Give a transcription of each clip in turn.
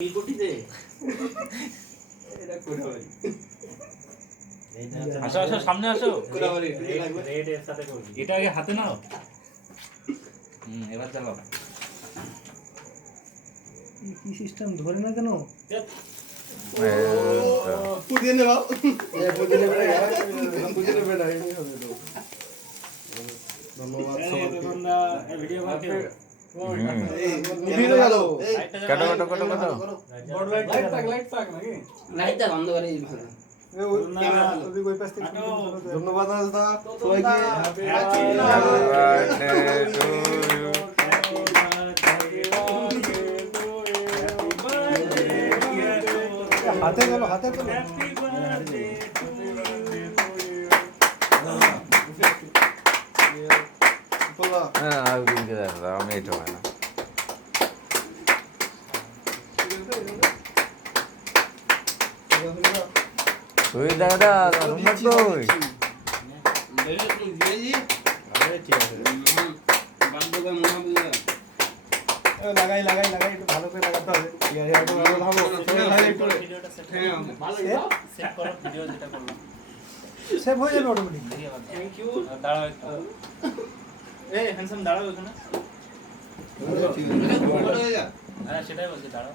এই কোটিতে এটা কোড়াবাড়ি আসো আসো সামনে আসো কোড়াবাড়ি রেড এর সাথে করবি এটা আগে হাতে নাও এবার চালাও কি সিস্টেম ধরে না কেন পুদিয়ে নে বাপ এ পুদিয়ে নে পুদিয়ে নে বেটা এই হবে তো ধন্যবাদ সবাইকে তোমরা ভিডিও করতে কাটো লাইট থাক নাকি লাইটটা বন্ধ করে ভালো ধন্যবাদ দাদা সবাইকে হ্যাপি বার্থডে টু ইউ হাতে গেল হাতে তো আমি এটা হয় না তুই দাদা কই লাগাই একটু ভালো করে লাগাতে হবে সেভ হয়ে যাবে অটোমেটিক থ্যাংক ইউ দাঁড়াও একটু এই হ্যান্ডসাম দাঁড়াও ওখানে হ্যাঁ সেটাই বলছি দাঁড়াও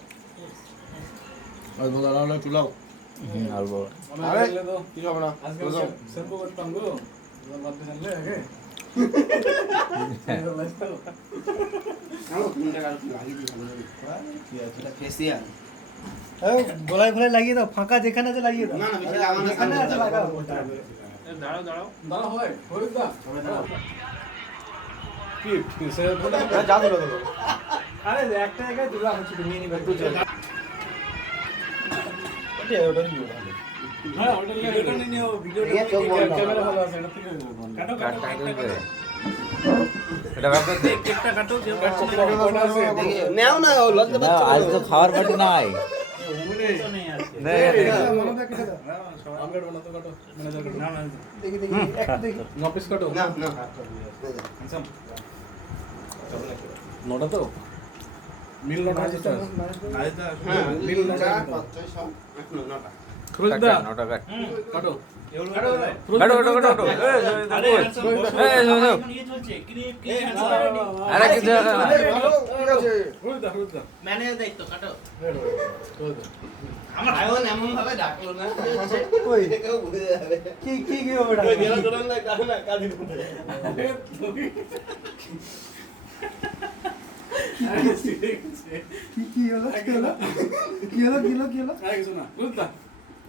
আর বলা না তুলাও আর বল আরে কি হবে না আজকে সেম্পু করতাম গো বাদ দিয়ে জানলে আগে গলায় ফলায় লাগিয়ে দাও ফাঁকা যেখানে আছে লাগিয়ে দাও যেখানে আছে লাগাও দাঁড়াও হয় দা কি সে যা দিল তো আরে একটা জায়গায় দুলা হচ্ছে তুমি নিবে তো চল এটা ওটা নিও হ্যাঁ ওটা নিয়ে এটা নিও ভিডিওটা ক্যামেরা ভালো আছে এটা থেকে কাটো এটা ব্যাপার দেখ কেকটা কাটো যে নাও না লজ্জা না আজ তো খাওয়ার পার্টি নাই তো নেই আর মনে দেখ কেটে দাও আমগড় বানাতো কাটো ম্যানেজার না না দেখি একটু দেখি নপিস কাটো না না হ্যান্ডসাম নটা তো মিল নটা আছে তো হ্যাঁ মিল নটা 5 6 7 8 9টা খুলদা 9 টাকা কাটো কাটো আরে এই ইয়ে চলছে ক্রিপ আরে কি ঠিক আছে হুলদা ম্যানেজার দায়িত্ব কাটো আমার আয়ন এমন ভাবে ডাকলো না কই কেউ বুঝে যাবে কি হবে এটা ওই গেলা দোরান না কালি কি হলো আরে কিছু না হুলদা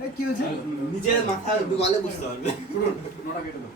এই কি হয়েছে নিজের মাথা ডুবালে বুঝতে পারবে নটা কেটে দাও